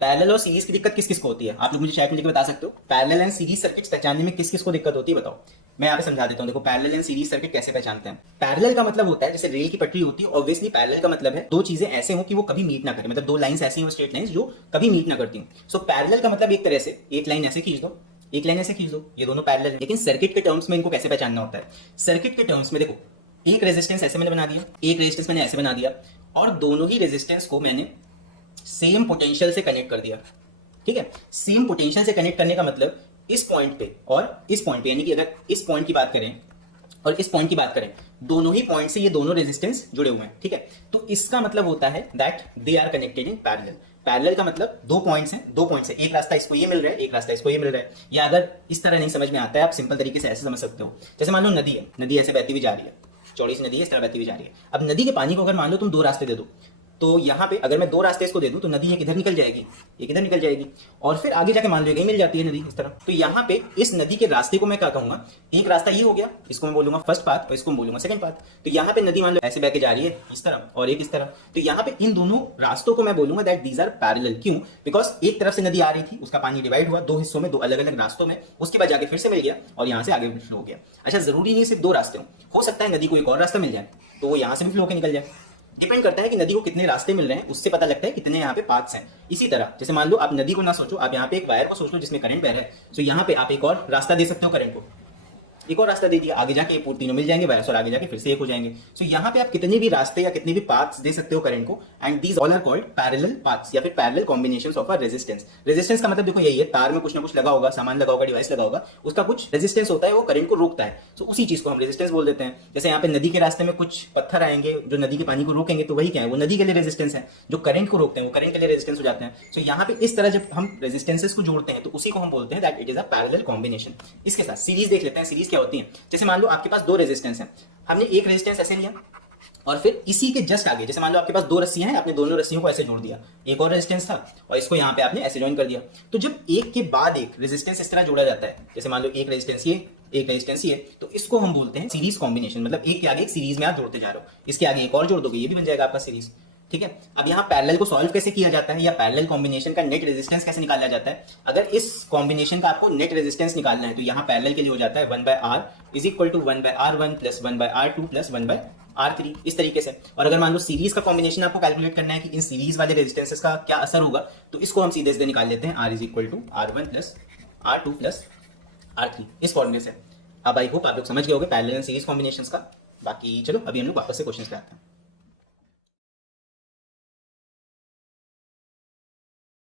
Parallel और series की दिक्कत किस किस को होती है, आप लोग मुझे चैट में लिख के बता सकते हो। पैरेलल एंड सीरीज सर्किट्स पहचानने में किस किस को दिक्कत होती है बताओ। मैं यहाँ पे समझा देता हूँ। देखो पैरेलल एंड सीरीज सर्किट कैसे पहचानते हैं। पैरेलल का मतलब होता है जैसे रेल की पटरी होती है, ऑब्वियसली पैरेलल का मतलब है दो चीजें ऐसे हो कि वो कभी मीट ना करें, मतलब दो लाइंस ऐसी हो स्ट्रेट लाइंस जो कभी मीट ना करती हो। सो पैरेलल का मतलब एक तरह से एक लाइन ऐसे खींच दो, एक लाइन ऐसे खींच दो, ये दोनों पैरेलल है। लेकिन सर्किट के टर्म्स में इनको कैसे पहचानना होता है। सर्किट के टर्म्स में देखो, एक रेजिस्टेंस ऐसे मैंने बना दिया, एक रेजिस्टेंस मैंने ऐसे बना दिया, और दोनों ही रेजिस्टेंस को मैंने सेम पोटेंशियल से कनेक्ट कर दिया। ठीक है, सेम पोटेंशियल से कनेक्ट करने का मतलब इस पॉइंट पे और इस पॉइंट पे, यानी कि अगर इस पॉइंट की बात करें और इस पॉइंट की बात करें, दोनों ही पॉइंट से ये दोनों रेजिस्टेंस जुड़े हुए हैं। ठीक है, तो इसका मतलब होता है that they are connected in parallel. Parallel का मतलब दो पॉइंट्स हैं, दो पॉइंट्स हैं, एक रास्ता इसको ये मिल रहा है, एक रास्ता इसको ये मिल रहा है। या अगर इस तरह नहीं समझ में आता है, आप सिंपल तरीके से ऐसे समझ सकते हो। जैसे मान लो नदी है, नदी ऐसे बहती हुई जा रही है, चौड़ी सी नदी है, इस तरह बहती हुई जा रही है। अब नदी के पानी को अगर मान लो तुम दो रास्ते दे दो, तो यहाँ पे अगर मैं दो रास्ते इसको दे दूं तो नदी एक इधर निकल जाएगी, एक इधर निकल जाएगी, और फिर आगे जाके मान लो कहीं मिल जाती है नदी इस तरह। तो यहाँ पे इस नदी के रास्ते को मैं क्या कहूंगा, एक रास्ता ये हो गया, इसको मैं बोलूंगा फर्स्ट पाथ और इसको मैं बोलूंगा सेकंड पाथ। तो यहाँ पे नदी मान लो ऐसे बह के जा रही है इस तरह और एक इस तरह, तो यहाँ पे इन दोनों रास्तों को मैं बोलूंगा दैट दीज आर पैरेलल। क्यों? बिकॉज एक तरफ से नदी आ रही थी, उसका पानी डिवाइड हुआ दो हिस्सों में, दो अलग अलग रास्तों में, उसके बाद जाके फिर से मिल गया और यहाँ से आगे फ्लो हो गया। अच्छा, जरूरी नहीं सिर्फ दो रास्ते हो सकता है नदी को एक और रास्ता मिल जाए तो वो यहाँ से भी फ्लो होकर निकल जाए। डिपेंड करता है कि नदी को कितने रास्ते मिल रहे हैं, उससे पता लगता है कितने यहाँ पे पाथ्स हैं। इसी तरह जैसे मान लो आप नदी को ना सोचो, आप यहाँ पे एक वायर को सोच लो जिसमें करंट बह रहा है, तो यहाँ पे आप एक और रास्ता दे सकते हो करंट को, एक और रास्ता दे दिया, आगे जाके ये तीनों मिल जाएंगे वायर्स और आगे जाके फिर से एक हो जाएंगे। सो यहाँ पे आप कितने भी रास्ते या कितने भी पाथ्स दे सकते हो करंट को, and these all are called parallel paths या फिर parallel combinations of a resistance. Resistance का मतलब देखो यही है, तार में कुछ ना कुछ लगा होगा, सामान लगा होगा, डिवाइस लगा होगा, उसका कुछ रेजिस्टेंस होता है, वो करंट को रोकता है। सो उसी चीज को हम रेजिस्टेंस बोल देते हैं। जैसे यहाँ पे नदी के रास्ते में कुछ पत्थर आएंगे जो नदी के पानी को रोकेंगे, तो वही क्या है, वो नदी के लिए रेजिस्टेंस है। जो करंट को रोकते हैं वो करंट के लिए रेजिस्टेंस हो जाते हैं। सो यहाँ पे इस तरह जब हम रेजिस्टेंसेस को जोड़ते हैं तो उसी को हम बोलते हैं that it is a parallel combination. इसके साथ सीरीज देख लेते हैं। सीरीज क्या होती है, जैसे मान लो आपके पास दो रेजिस्टेंस हैं, हमने एक रेजिस्टेंस ऐसे लिया और फिर इसी के जस्ट आगे, जैसे मान लो आपके पास दो रस्सियां हैं, आपने दोनों रस्सियों को ऐसे जोड़ दिया, एक और रेजिस्टेंस था और इसको यहाँ पे आपने ऐसे ज्वाइन कर दिया। तो जब एक के बाद एक रेजिस्टेंस इस तरह जोड़ा जाता है, जैसे मान लो एक रेजिस्टेंस ये, एक रेजिस्टेंस ये, तो इसको हम बोलते हैं सीरीज कॉम्बिनेशन। मतलब एक के आगे एक सीरीज में आप जोड़ते जा रहे हो, इसके आगे एक और जोड़ दोगे, ये भी बन जाएगा आपका सीरीज। ठीक है, अब यहाँ पैरेलल को सॉल्व कैसे किया जाता है या पैरेलल कॉम्बिनेशन का नेट रेजिस्टेंस कैसे निकाला जाता है। अगर इस कॉम्बिनेशन का आपको नेट रेजिस्टेंस निकालना है तो यहाँ पैरेलल के लिए हो जाता है 1/r is equal to 1/r1 plus 1/r2 plus 1/r3, इस तरीके से। और अगर मान लो सीरीज का कॉम्बिनेशन आपको कैलकुलेट करना है कि इन सीरीज वाले रेजिस्टेंसेस का क्या असर होगा, तो इसको हम सीधे सीधे निकाल लेते हैं, r is equal to r1 plus r2 plus r3, इस फॉर्मूले से। अब आई होप आप लोग समझ गए होंगे पैरेलल एंड सीरीज कॉम्बिनेशंस का। बाकी चलो अभी हम लोग वापस से क्वेश्चंस पे आते हैं।